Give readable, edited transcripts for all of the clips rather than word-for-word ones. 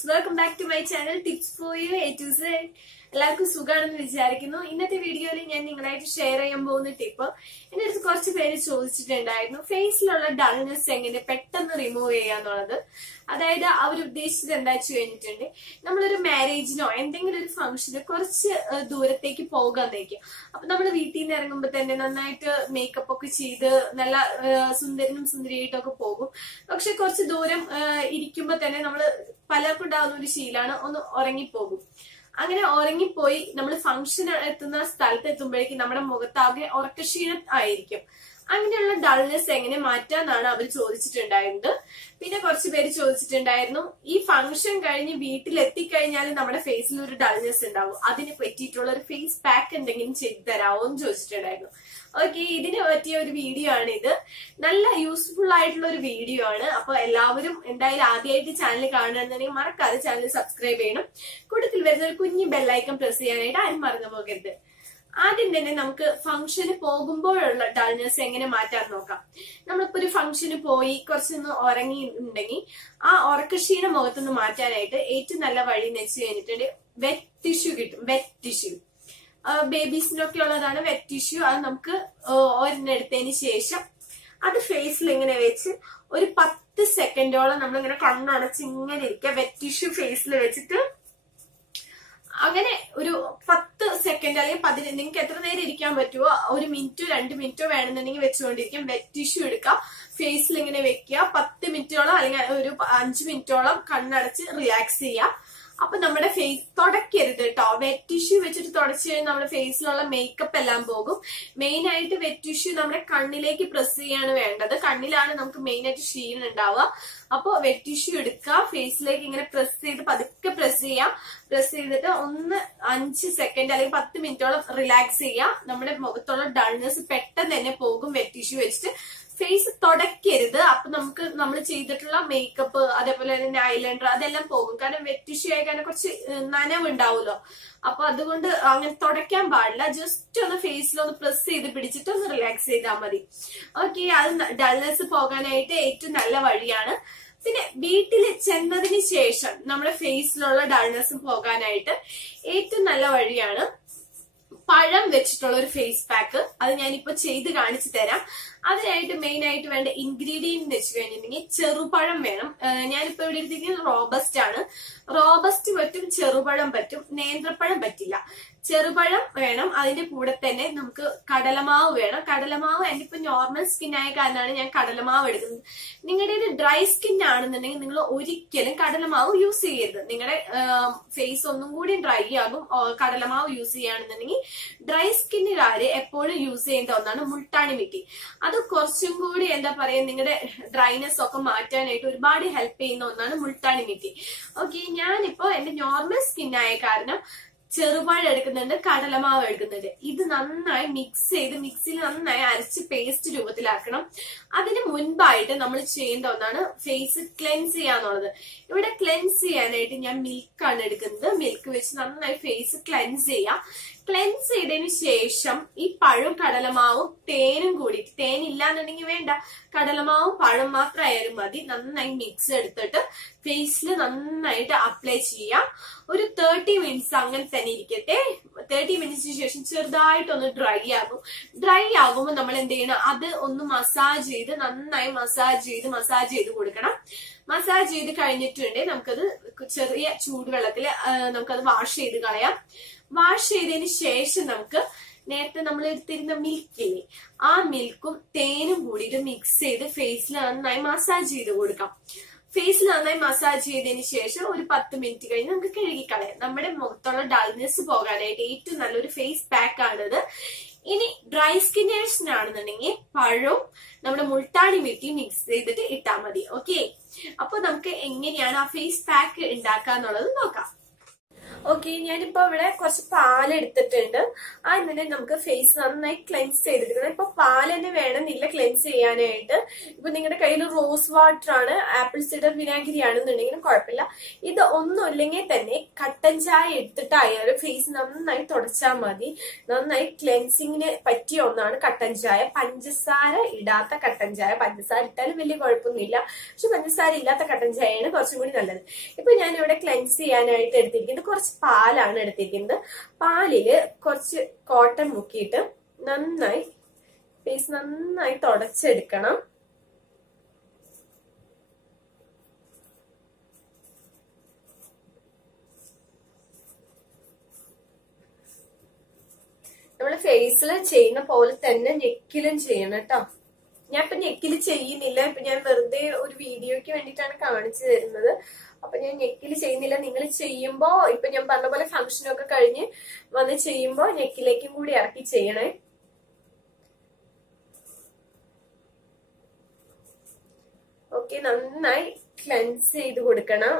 Guys, welcome back to my channel tips for you A to Z. എല്ലാവർക്കും സുഖമാണെന്ന് വിചാരിക്കുന്നു. ഇന്നത്തെ വീഡിയോയിൽ ഞാൻ നിങ്ങളായിട്ട് ഷെയർ ചെയ്യാൻ പോകുന്ന ടിപ്പ്, എന്റെ അടുത്ത് കുറച്ച് പേര് ചോദിച്ചിട്ടുണ്ടായിരുന്നു, ഫേസിലുള്ള ഡൾനെസ് എങ്ങനെ പെട്ടെന്ന് റിമൂവ് ചെയ്യാന്നുള്ളത്. അതായത് അവർ ഉദ്ദേശിച്ചത് എന്താ വെച്ച് കഴിഞ്ഞിട്ടുണ്ട്, നമ്മളൊരു മാരേജിനോ എന്തെങ്കിലും ഒരു ഫംഗ്ഷന് കുറച്ച് ദൂരത്തേക്ക് പോകാന്നേക്കും. അപ്പൊ നമ്മൾ വീട്ടിൽ നിന്ന് ഇറങ്ങുമ്പോ തന്നെ നന്നായിട്ട് മേക്കപ്പ് ഒക്കെ ചെയ്ത് നല്ല സുന്ദരനും സുന്ദരിയായിട്ടൊക്കെ പോകും. പക്ഷെ കുറച്ച് ദൂരം ഇരിക്കുമ്പോ തന്നെ നമ്മള് പലർക്കും ഉണ്ടാകുന്ന ഒരു ശീലാണ് ഒന്ന് ഉറങ്ങിപ്പോകും. അങ്ങനെ ഉറങ്ങിപ്പോയി നമ്മൾ ഫംഗ്ഷൻ എത്തുന്ന സ്ഥലത്ത് എത്തുമ്പോഴേക്കും നമ്മുടെ മുഖത്താകെ ഉറക്കക്ഷീണം ആയിരിക്കും. അങ്ങനെയുള്ള ഡൾനെസ് എങ്ങനെ മാറ്റാന്നാണ് അവർ ചോദിച്ചിട്ടുണ്ടായിരുന്നത്. പിന്നെ കുറച്ച് പേര് ചോദിച്ചിട്ടുണ്ടായിരുന്നു, ഈ ഫംഗ്ഷൻ കഴിഞ്ഞ് വീട്ടിൽ എത്തിക്കഴിഞ്ഞാൽ നമ്മുടെ ഫേസിൽ ഒരു ഡൾനെസ് ഉണ്ടാവും, അതിന് പറ്റിയിട്ടുള്ള ഒരു ഫേസ് പാക്ക് എന്തെങ്കിലും ചെയ്തു തരാമോ എന്ന് ചോദിച്ചിട്ടുണ്ടായിരുന്നു. ഓക്കെ, ഇതിന് പറ്റിയ ഒരു വീഡിയോ ആണ് ഇത്. നല്ല യൂസ്ഫുൾ ആയിട്ടുള്ള ഒരു വീഡിയോ ആണ്. അപ്പൊ എല്ലാവരും എന്തായാലും ആദ്യമായിട്ട് ചാനൽ കാണുന്നുണ്ടെങ്കിൽ മറക്കാതെ ചാനൽ സബ്സ്ക്രൈബ് ചെയ്യണം. കൂട്ടത്തിൽ വരുന്ന ഒരു കുഞ്ഞു ബെല്ലൈക്കൺ പ്രസ് ചെയ്യാനായിട്ട് ആരും മറന്നു പോകരുത്. ആദ്യം തന്നെ നമുക്ക് ഫംഗ്ഷന് പോകുമ്പോഴുള്ള ഡൾനെസ് എങ്ങനെ മാറ്റാൻ നോക്കാം. നമ്മളിപ്പോ ഒരു ഫംഗ്ഷന് പോയി കുറച്ചൊന്ന് ഉറങ്ങിയിട്ടുണ്ടെങ്കിൽ ആ ഉറക്കക്ഷീണം മുഖത്തുനിന്ന് മാറ്റാനായിട്ട് ഏറ്റവും നല്ല വഴി എന്ന് വെച്ച് കഴിഞ്ഞിട്ടുണ്ട്, വെറ്റ് ടിഷ്യൂ കിട്ടും. വെറ്റ് ടിഷ്യൂ ബേബീസിനൊക്കെ ഉള്ളതാണ് വെറ്റ് ടിഷ്യൂ. അത് നമുക്ക് ഒരെണ്ണെടുത്തതിന് ശേഷം അത് ഫേസിൽ ഇങ്ങനെ വെച്ച് ഒരു 10 സെക്കൻഡോളം നമ്മളിങ്ങനെ കണ്ണടച്ച് ഇങ്ങനെ ഇരിക്കുക. വെറ്റ് ടിഷ്യൂ ഫേസിൽ വെച്ചിട്ട് അങ്ങനെ ഒരു 10 സെക്കൻഡ് അല്ലെങ്കിൽ 15, നിങ്ങൾക്ക് എത്ര നേരം ഇരിക്കാൻ പറ്റുമോ, 1 മിനിറ്റോ 2 മിനിറ്റോ വേണമെന്നുണ്ടെങ്കിൽ വെച്ചുകൊണ്ടിരിക്കും. വെറ്റ് ടിഷ്യൂ എടുക്കുക, ഫേസിൽ ഇങ്ങനെ വെക്കുക, 10 മിനിറ്റോളം അല്ലെങ്കിൽ ഒരു 5 മിനിറ്റോളം കണ്ണടച്ച് റിലാക്സ് ചെയ്യുക. അപ്പൊ നമ്മുടെ ഫേസ് തുടക്കരുത് കേട്ടോ. വെറ്റ് ടിഷ്യൂ വെച്ചിട്ട് തുടച്ചു കഴിഞ്ഞാൽ നമ്മുടെ ഫേസിലുള്ള മേക്കപ്പ് എല്ലാം പോകും. മെയിൻ ആയിട്ട് വെറ്റ് ടിഷ്യൂ നമ്മുടെ കണ്ണിലേക്ക് പ്രസ് ചെയ്യാണ് വേണ്ടത്. കണ്ണിലാണ് നമുക്ക് മെയിൻ ആയിട്ട് ക്ഷീണം ഉണ്ടാവുക. അപ്പൊ വെറ്റ് ടിഷ്യൂ എടുക്കുക, ഫേസിലേക്ക് ഇങ്ങനെ പ്രസ് ചെയ്ത് പതുക്കെ പ്രസ് ചെയ്യാം. പ്രസ് ചെയ്തിട്ട് 5 സെക്കൻഡ് അല്ലെങ്കിൽ 10 മിനിറ്റോളം റിലാക്സ് ചെയ്യാം. നമ്മുടെ മുഖത്തുള്ള ഡൾനെസ് പെട്ടെന്ന് തന്നെ പോകും വെറ്റ് ടിഷ്യൂ വെച്ചിട്ട്. ഫേസ് തുടക്കരുത്. അപ്പൊ നമ്മൾ ചെയ്തിട്ടുള്ള മേക്കപ്പ് അതേപോലെ തന്നെ ഐലൈനർ അതെല്ലാം പോകും. കാരണം വെറ്റ് ടിഷ്യൂ ആയി കാരണം കുറച്ച് നനവ് ഉണ്ടാവുമല്ലോ. അപ്പൊ അതുകൊണ്ട് അങ്ങനെ തുടയ്ക്കാൻ പാടില്ല. ജസ്റ്റ് ഒന്ന് ഫേസിലൊന്ന് പ്രസ് ചെയ്ത് പിടിച്ചിട്ട് ഒന്ന് റിലാക്സ് ചെയ്താൽ മതി. ഓക്കെ, അത് ഡൾനെസ് പോകാനായിട്ട് ഏറ്റവും നല്ല വഴിയാണ്. പിന്നെ വീട്ടിൽ ചെന്നതിന് ശേഷം നമ്മുടെ ഫേസിലുള്ള ഡൾനെസ് പോകാനായിട്ട് ഏറ്റവും നല്ല വഴിയാണ് പഴം വെച്ചിട്ടുള്ള ഒരു ഫേസ് പാക്ക്. അത് ഞാനിപ്പോ ചെയ്ത് കാണിച്ചു തരാം. അതിനായിട്ട് മെയിൻ ആയിട്ട് വേണ്ട ഇൻഗ്രീഡിയന്റ് വെച്ച് കഴിഞ്ഞിട്ടുണ്ടെങ്കിൽ ചെറുപഴം വേണം. ഞാനിപ്പോ ഇവിടെ എടുത്തിരിക്കുന്നത് റോബസ്റ്റ് ആണ്. റോബസ്റ്റ് പറ്റും, ചെറുപഴം പറ്റും, നേന്ത്രപ്പഴം പറ്റില്ല. ചെറുപഴം വേണം. അതിന്റെ കൂടെ തന്നെ നമുക്ക് കടലമാവ് വേണം. കടലമാവ് എന്റെ ഇപ്പൊ നോർമൽ സ്കിൻ ആയ കാരണമാണ് ഞാൻ കടലമാവ് എടുക്കുന്നത്. നിങ്ങളുടെ ഇത് ഡ്രൈ സ്കിൻ ആണെന്നുണ്ടെങ്കിൽ നിങ്ങൾ ഒരിക്കലും കടലമാവ് യൂസ് ചെയ്യരുത്. നിങ്ങളുടെ ഫേസ് ഒന്നും കൂടി ഡ്രൈ ആകും കടലമാവ് യൂസ് ചെയ്യുകയാണെന്നുണ്ടെങ്കിൽ. ഡ്രൈ സ്കിന്നുകാര് എപ്പോഴും യൂസ് ചെയ്യേണ്ട ഒന്നാണ് മുൾട്ടാണി മിട്ടി. അത് കുറച്ചും കൂടി എന്താ പറയാ, നിങ്ങളുടെ ഡ്രൈനെസ് ഒക്കെ മാറ്റാനായിട്ട് ഒരുപാട് ഹെൽപ്പ് ചെയ്യുന്ന ഒന്നാണ് മുൾട്ടാണി മിട്ടി. ഓക്കെ, ഞാനിപ്പോ എന്റെ നോർമൽ സ്കിൻ ആയ കാരണം ചെറുപഴം എടുക്കുന്നുണ്ട്, കടലമാവ് എടുക്കുന്നുണ്ട്. ഇത് നന്നായി മിക്സ് ചെയ്ത് മിക്സിയിൽ നന്നായി അരച്ച് പേസ്റ്റ് രൂപത്തിലാക്കണം. അതിന് മുൻപായിട്ട് നമ്മൾ ചെയ്യേണ്ട ഒന്നാണ് ഫേസ് ക്ലെൻസ് ചെയ്യാന്നുള്ളത്. ഇവിടെ ക്ലെൻസ് ചെയ്യാനായിട്ട് ഞാൻ മിൽക്കാണ് എടുക്കുന്നത്. മിൽക്ക് വെച്ച് നന്നായി ഫേസ് ക്ലെൻസ് ചെയ്യാം. ക്ലെൻസ് ചെയ്തതിന് ശേഷം ഈ പഴവും കടലമാവും തേനും കൂടിയിട്ട്, തേനില്ല എന്നുണ്ടെങ്കിൽ വേണ്ട, കടലമാവും പഴം മാത്രമായാലും മതി, നന്നായി മിക്സ് എടുത്തിട്ട് ഫേസിൽ നന്നായിട്ട് അപ്ലൈ ചെയ്യാം. ഒരു 30 മിനിറ്റ്സ് അങ്ങനെ തന്നെ ഇരിക്കട്ടെ. 30 മിനിറ്റ്സിന് ശേഷം ചെറുതായിട്ടൊന്ന് ഡ്രൈ ആകും. ഡ്രൈ ആകുമ്പോൾ നമ്മൾ എന്ത് ചെയ്യണം, അത് ഒന്ന് മസാജ് ചെയ്ത് നന്നായി മസാജ് ചെയ്ത് കൊടുക്കണം. മസാജ് ചെയ്ത് കഴിഞ്ഞിട്ടുണ്ടെങ്കിൽ നമുക്കത് ചെറിയ ചൂടുവെള്ളത്തിൽ നമുക്കത് വാഷ് ചെയ്ത് കളയാം. വാഷ് ചെയ്തതിന് ശേഷം നമുക്ക് നേരത്തെ നമ്മൾ എടുത്തിരുന്ന മിൽക്കില്ലേ, ആ മിൽക്കും തേനും കൂടിയിട്ട് മിക്സ് ചെയ്ത് ഫേസിൽ നന്നായി മസാജ് ചെയ്ത് കൊടുക്കാം. ഫേസിൽ നന്നായി മസാജ് ചെയ്തതിന് ശേഷം ഒരു 10 മിനിറ്റ് കഴിഞ്ഞ് നമുക്ക് കഴുകിക്കളയാം. നമ്മുടെ മുഖത്തുള്ള ഡൾനെസ് പോകാനായിട്ട് ഏറ്റവും നല്ലൊരു ഫേസ് പാക്ക് ആണിത്. ഇനി ഡ്രൈ സ്കിന്നേഴ്സിനാണെന്നുണ്ടെങ്കിൽ പഴവും നമ്മുടെ മുൾട്ടാണി മിട്ടി മിക്സ് ചെയ്തിട്ട് ഇട്ടാൽ മതി. ഓക്കെ, അപ്പൊ നമുക്ക് എങ്ങനെയാണ് ആ ഫേസ് പാക്ക് ഉണ്ടാക്കാന്നുള്ളത് നോക്കാം. ഓക്കെ, ഞാനിപ്പോ ഇവിടെ കുറച്ച് പാൽ എടുത്തിട്ടുണ്ട്. അതിനെ നമുക്ക് ഫേസ് നന്നായി ക്ലെൻസ് ചെയ്തെടുക്കണം. ഇപ്പൊ പാൽ തന്നെ വേണമെന്നില്ല ക്ലെൻസ് ചെയ്യാനായിട്ട്. ഇപ്പൊ നിങ്ങളുടെ കയ്യിൽ റോസ് വാട്ടർ ആണ്, ആപ്പിൾ സിഡർ വിനാഗിരി ആണെന്നുണ്ടെങ്കിലും കുഴപ്പമില്ല. ഇത് ഒന്നുമില്ലെങ്കിൽ തന്നെ കട്ടൻ ചായ എടുത്തിട്ടായാലും ഫേസ് നന്നായി തുടച്ചാൽ മതി. നന്നായി ക്ലെൻസിങ്ങിന് പറ്റിയ ഒന്നാണ് കട്ടൻ ചായ. പഞ്ചസാര ഇടാത്ത കട്ടൻ ചായ. പഞ്ചസാര ഇട്ടാലും വലിയ കുഴപ്പമൊന്നുമില്ല, പക്ഷെ പഞ്ചസാര ഇല്ലാത്ത കട്ടൻ ചായയാണ് കുറച്ചും കൂടി നല്ലത്. ഇപ്പൊ ഞാൻ ഇവിടെ ക്ലെൻസ് ചെയ്യാനായിട്ട് എടുത്തിരിക്കുന്നത് കുറച്ച് പാലാണ് എടുത്തിരിക്കുന്നത്. പാലില് കുറച്ച് കോട്ടൺ മുക്കിയിട്ട് നന്നായി ഫേസ് നന്നായി തുടച്ചെടുക്കണം. നമ്മള് ഫേസിൽ ചെയ്യുന്ന പോലെ തന്നെ നെക്കിലും ചെയ്യണം കേട്ടോ. ഞാൻ ഇപ്പൊ നെക്കിൽ ചെയ്യുന്നില്ല. ഇപ്പൊ ഞാൻ വെറുതെ ഒരു വീഡിയോയ്ക്ക് വേണ്ടിയിട്ടാണ് കാണിച്ചു തരുന്നത്. അപ്പൊ ഞാൻ നെക്കിൽ ചെയ്യുന്നില്ല. നിങ്ങൾ ചെയ്യുമ്പോ ഇപ്പൊ ഞാൻ പറഞ്ഞ പോലെ ഫംഗ്ഷനൊക്കെ കഴിഞ്ഞ് വന്ന് ചെയ്യുമ്പോ നെക്കിലേക്കും കൂടി ഇറക്കി ചെയ്യണേ. ഓക്കെ, നന്നായി ക്ലെൻസ് ചെയ്ത് കൊടുക്കണം.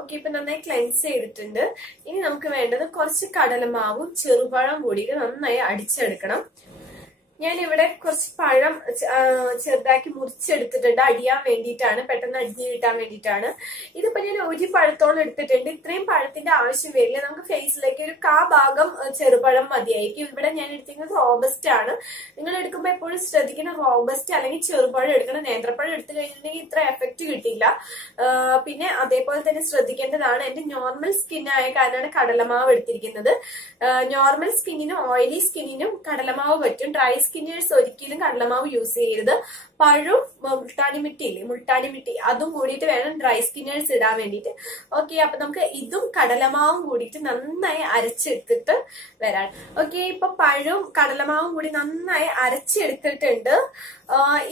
ഓക്കെ, ഇപ്പൊ നന്നായി ക്ലെൻസ് ചെയ്തിട്ടുണ്ട്. ഇനി നമുക്ക് വേണ്ടത് കുറച്ച് കടലമാവും ചെറുപഴം കൂടിയിട്ട് നന്നായി അടിച്ചെടുക്കണം. ഞാനിവിടെ കുറച്ച് പഴം ചെറുതാക്കി മുറിച്ചെടുത്തിട്ടുണ്ട്. അടിയാൻ വേണ്ടിയിട്ടാണ്, പെട്ടെന്ന് അടിഞ്ഞു കിട്ടാൻ വേണ്ടിയിട്ടാണ്. ഇതിപ്പോ ഞാൻ ഒരു പഴത്തോളം എടുത്തിട്ടുണ്ട്. ഇത്രയും പഴത്തിന്റെ ആവശ്യം വരില്ല. നമുക്ക് ഫേസിലേക്ക് ഒരു ഭാഗം ചെറുപഴം മതിയായിരിക്കും. ഇവിടെ ഞാൻ എടുത്തിരിക്കുന്നത് റോബസ്റ്റ് ആണ്. നിങ്ങൾ എടുക്കുമ്പോൾ എപ്പോഴും ശ്രദ്ധിക്കണം, റോബസ്റ്റ് അല്ലെങ്കിൽ ചെറുപഴം എടുക്കണം. നേന്ത്രപ്പഴം എടുത്തു കഴിഞ്ഞിട്ടുണ്ടെങ്കിൽ ഇത്ര എഫക്റ്റ് കിട്ടില്ല. പിന്നെ അതേപോലെ തന്നെ ശ്രദ്ധിക്കേണ്ടതാണ്, എന്റെ നോർമൽ സ്കിന്നായ കാരണമാണ് കടലമാവ് എടുത്തിരിക്കുന്നത്. നോർമൽ സ്കിന്നിനും ഓയിലി സ്കിന്നിനും കടലമാവ് പറ്റും. ഡ്രൈ സ്കിന്നേഴ്സ് ഒരിക്കലും കടലമാവ് യൂസ് ചെയ്യരുത്. പഴവും മുൾട്ടാണിമിട്ടി ഇല്ലേ, മുൾട്ടാണിമിട്ടി അതും കൂടിയിട്ട് വേണം ഡ്രൈ സ്കിന്നേഴ്സ് ഇടാൻ വേണ്ടിയിട്ട്. ഓക്കെ, അപ്പൊ നമുക്ക് ഇതും കടലമാവും കൂടിയിട്ട് നന്നായി അരച്ചെടുത്തിട്ട് വരാം. ഓക്കെ, ഇപ്പൊ പഴവും കടലമാവും കൂടി നന്നായി അരച്ചെടുത്തിട്ടുണ്ട്.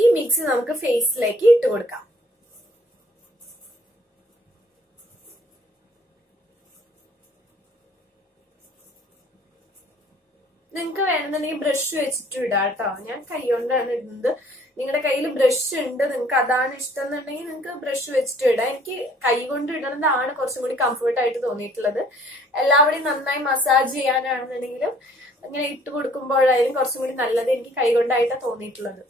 ഈ മിക്സ് നമുക്ക് ഫേസിലേക്ക് ഇട്ട് കൊടുക്കാം. നിങ്ങൾക്ക് വേണമെന്നുണ്ടെങ്കിൽ ബ്രഷ് വെച്ചിട്ട് ഇടാം കേട്ടോ. ഞാൻ കൈ കൊണ്ടാണ് ഇടുന്നത്. നിങ്ങളുടെ കയ്യിൽ ബ്രഷ് ഉണ്ട്, നിങ്ങൾക്ക് അതാണ് ഇഷ്ടം എന്നുണ്ടെങ്കിൽ നിങ്ങൾക്ക് ബ്രഷ് വെച്ചിട്ട് ഇടാം. എനിക്ക് കൈ കൊണ്ട് ഇടുന്നതാണ് കുറച്ചും കൂടി കംഫർട്ട് ആയിട്ട് തോന്നിയിട്ടുള്ളത്. എല്ലാവരെയും നന്നായി മസാജ് ചെയ്യാനാണെന്നുണ്ടെങ്കിലും ഇങ്ങനെ ഇട്ട് കൊടുക്കുമ്പോഴായാലും കുറച്ചും കൂടി നല്ലത് എനിക്ക് കൈ കൊണ്ടായിട്ടാണ് തോന്നിയിട്ടുള്ളത്.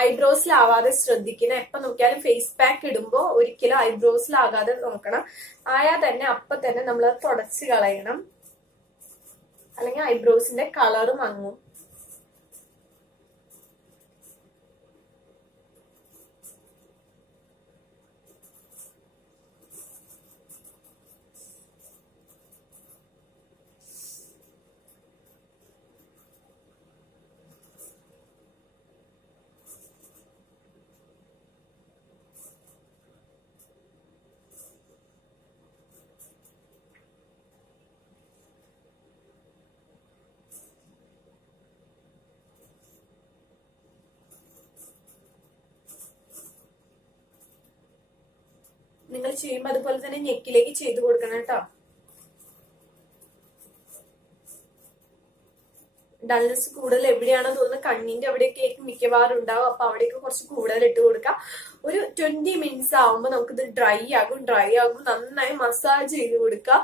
ഐബ്രോസിലാവാതെ ശ്രദ്ധിക്കണം. എപ്പൊ നോക്കിയാലും ഫേസ് പാക്ക് ഇടുമ്പോ ഒരിക്കലും ഐബ്രോസിലാകാതെ നോക്കണം. ആയാൽ തന്നെ അപ്പൊ തന്നെ നമ്മൾ തുടച്ച് കളയണം, അല്ലെങ്കിൽ ഐബ്രോസിന്റെ കളറ് മങ്ങും. നിങ്ങൾ ചെയ്യുമ്പോൾ അതുപോലെ തന്നെ നെക്കിലേക്ക് ചെയ്ത് കൊടുക്കണം കേട്ടോ. ഡൾനെസ് കൂടുതൽ എവിടെയാണോ തോന്നുന്നത്, കണ്ണിന്റെ അവിടെയൊക്കെ ആയിരിക്കും മിക്കവാറും ഉണ്ടാവും. അപ്പൊ അവിടെയൊക്കെ കുറച്ച് കൂടുതൽ ഇട്ട് കൊടുക്കാം. ഒരു 20 മിനിറ്റ്സ് ആവുമ്പോൾ നമുക്കിത് ഡ്രൈ ആകും. നന്നായി മസാജ് ചെയ്ത് കൊടുക്കാം.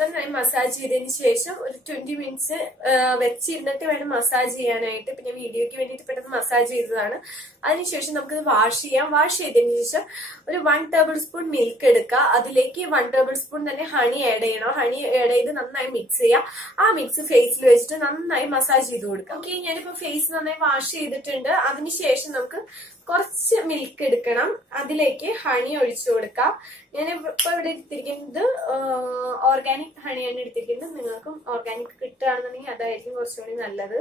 നന്നായി മസാജ് ചെയ്തതിന് ശേഷം ഒരു 20 മിനിറ്റ്സ് വെച്ചിരുന്നിട്ട് വേണം മസാജ് ചെയ്യാനായിട്ട്. പിന്നെ വീഡിയോയ്ക്ക് വേണ്ടിയിട്ട് പെട്ടെന്ന് മസാജ് ചെയ്തതാണ്. അതിനുശേഷം നമുക്കിത് വാഷ് ചെയ്യാം. വാഷ് ചെയ്തതിന് ശേഷം ഒരു 1 ടേബിൾ സ്പൂൺ മിൽക്ക് എടുക്കുക. അതിലേക്ക് 1 ടേബിൾ സ്പൂൺ തന്നെ ഹണി ആഡ് ചെയ്യണം. ഹണി ആഡ് ചെയ്ത് നന്നായി മിക്സ് ചെയ്യാം. ആ മിക്സ് ഫേസിൽ വെച്ചിട്ട് നന്നായി മസാജ് ചെയ്ത് കൊടുക്കാം. ഓക്കെ, ഞാനിപ്പോ ഫേസ് നന്നായി വാഷ് ചെയ്തിട്ടുണ്ട്. അതിനുശേഷം നമുക്ക് കുറച്ച് മിൽക്ക് എടുക്കണം. അതിലേക്ക് ഹണി ഒഴിച്ചു കൊടുക്കാം. ഞാനിപ്പോ ഇവിടെ എടുത്തിരിക്കുന്നത് ഓർഗാനിക് ഹണിയാണ് എടുത്തിരിക്കുന്നത്. നിങ്ങൾക്കും ഓർഗാനിക് കിട്ടുകയാണെന്നുണ്ടെങ്കിൽ അതായിരിക്കും കുറച്ചുകൂടി നല്ലത്.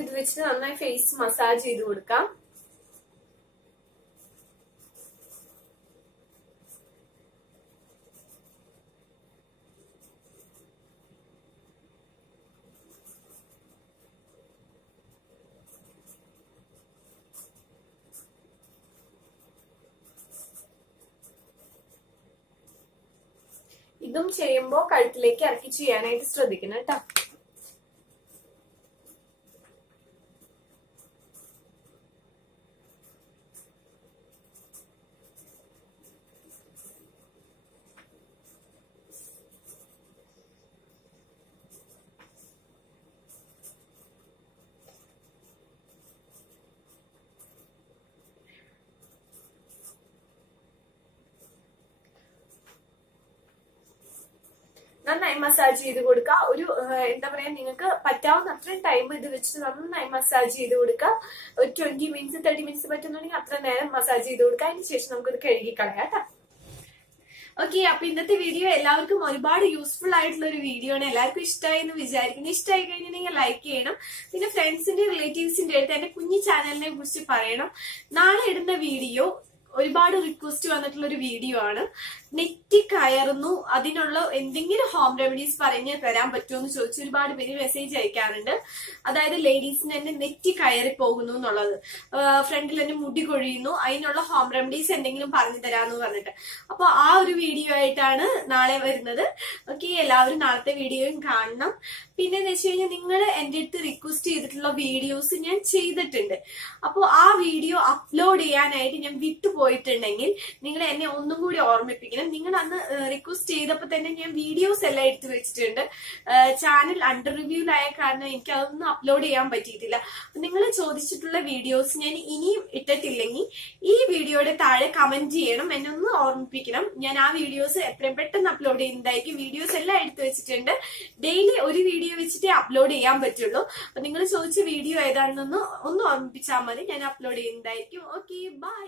ഇത് വെച്ചിട്ട് നന്നായി ഫേസ് മസാജ് ചെയ്ത് കൊടുക്കാം. ഇതും ചെയ്യുമ്പോൾ കഴുത്തിലേക്ക് ഇറക്കി ചെയ്യാനായിട്ട് ശ്രദ്ധിക്കണം കേട്ടോ. നന്നായി മസാജ് ചെയ്ത് കൊടുക്കുക. ഒരു എന്താ പറയാ, നിങ്ങൾക്ക് പറ്റാവുന്ന അത്രയും ടൈം ഇത് വെച്ചിട്ട് നന്നായി മസാജ് ചെയ്ത് കൊടുക്കുക. ഒരു 20 മിനിറ്റ്സ് 30 മിനിറ്റ്സ് പറ്റുന്നുണ്ടെങ്കിൽ അത്ര നേരം മസാജ് ചെയ്ത് കൊടുക്കുക. അതിന് ശേഷം നമുക്കിത് കഴുകി കളയാം കേട്ടോ. ഓക്കെ, അപ്പൊ ഇന്നത്തെ വീഡിയോ എല്ലാവർക്കും ഒരുപാട് യൂസ്ഫുൾ ആയിട്ടുള്ള ഒരു വീഡിയോ ആണ്. എല്ലാവർക്കും ഇഷ്ടമായി എന്ന് വിചാരിക്കുന്നു. ഇഷ്ടമായി കഴിഞ്ഞിട്ടുണ്ടെങ്കിൽ ലൈക്ക് ചെയ്യണം. പിന്നെ ഫ്രണ്ട്സിന്റെ റിലേറ്റീവ്സിന്റെ അടുത്ത് എന്റെ കുഞ്ഞു ചാനലിനെ കുറിച്ച് പറയണം. നാളെ ഇടുന്ന വീഡിയോ ഒരുപാട് റിക്വസ്റ്റ് വന്നിട്ടുള്ള ഒരു വീഡിയോ ആണ്. നെറ്റി കയറുന്നു, അതിനുള്ള എന്തെങ്കിലും ഹോം റെമഡീസ് പറഞ്ഞ് തരാൻ പറ്റുമോ എന്ന് ചോദിച്ചു ഒരുപാട് പേര് മെസ്സേജ് അയക്കാറുണ്ട്. അതായത് ലേഡീസിന് തന്നെ നെറ്റി കയറി പോകുന്നു എന്നുള്ളത്, ഫ്രണ്ടിൽ തന്നെ മുടി കൊഴിയുന്നു, അതിനുള്ള ഹോം റെമഡീസ് എന്തെങ്കിലും പറഞ്ഞു തരാമെന്ന് പറഞ്ഞിട്ട്. അപ്പൊ ആ ഒരു വീഡിയോ ആയിട്ടാണ് നാളെ വരുന്നത്. ഓക്കെ, എല്ലാവരും നാളത്തെ വീഡിയോയും കാണണം. പിന്നെ എന്ന് വെച്ച് കഴിഞ്ഞാൽ നിങ്ങൾ എന്റെ അടുത്ത് റിക്വസ്റ്റ് ചെയ്തിട്ടുള്ള വീഡിയോസ് ഞാൻ ചെയ്തിട്ടുണ്ട്. അപ്പോൾ ആ വീഡിയോ അപ്ലോഡ് ചെയ്യാനായിട്ട് ഞാൻ വിട്ടുപോയിട്ടുണ്ടെങ്കിൽ നിങ്ങൾ എന്നെ ഒന്നും കൂടി ഓർമ്മിപ്പിക്കണം. നിങ്ങൾ അന്ന് റിക്വസ്റ്റ് ചെയ്തപ്പോൾ തന്നെ ഞാൻ വീഡിയോസ് എല്ലാം എടുത്തു വെച്ചിട്ടുണ്ട്. ചാനൽ അണ്ടർ റിവ്യൂലായ കാരണം എനിക്ക് അതൊന്നും അപ്ലോഡ് ചെയ്യാൻ പറ്റിയിട്ടില്ല. നിങ്ങൾ ചോദിച്ചിട്ടുള്ള വീഡിയോസ് ഞാൻ ഇനിയും ഇട്ടിട്ടില്ലെങ്കിൽ ഈ വീഡിയോയുടെ താഴെ കമന്റ് ചെയ്യണം, എന്നെ ഒന്ന് ഓർമ്മിപ്പിക്കണം. ഞാൻ ആ വീഡിയോസ് എത്രയും പെട്ടെന്ന് അപ്ലോഡ് ചെയ്യുന്നതായിരിക്കും. വീഡിയോസ് എല്ലാം എടുത്തു വെച്ചിട്ടുണ്ട്. ഡെയിലി ഒരു വീഡിയോ വെച്ചിട്ടേ അപ്ലോഡ് ചെയ്യാൻ പറ്റുള്ളൂ. അപ്പൊ നിങ്ങൾ ചോദിച്ച വീഡിയോ ഏതാണെന്നൊന്ന് ഒന്ന് ഓർമ്മിപ്പിച്ചാൽ മതി, ഞാൻ അപ്ലോഡ് ചെയ്യുന്നതായിരിക്കും. Okay, by.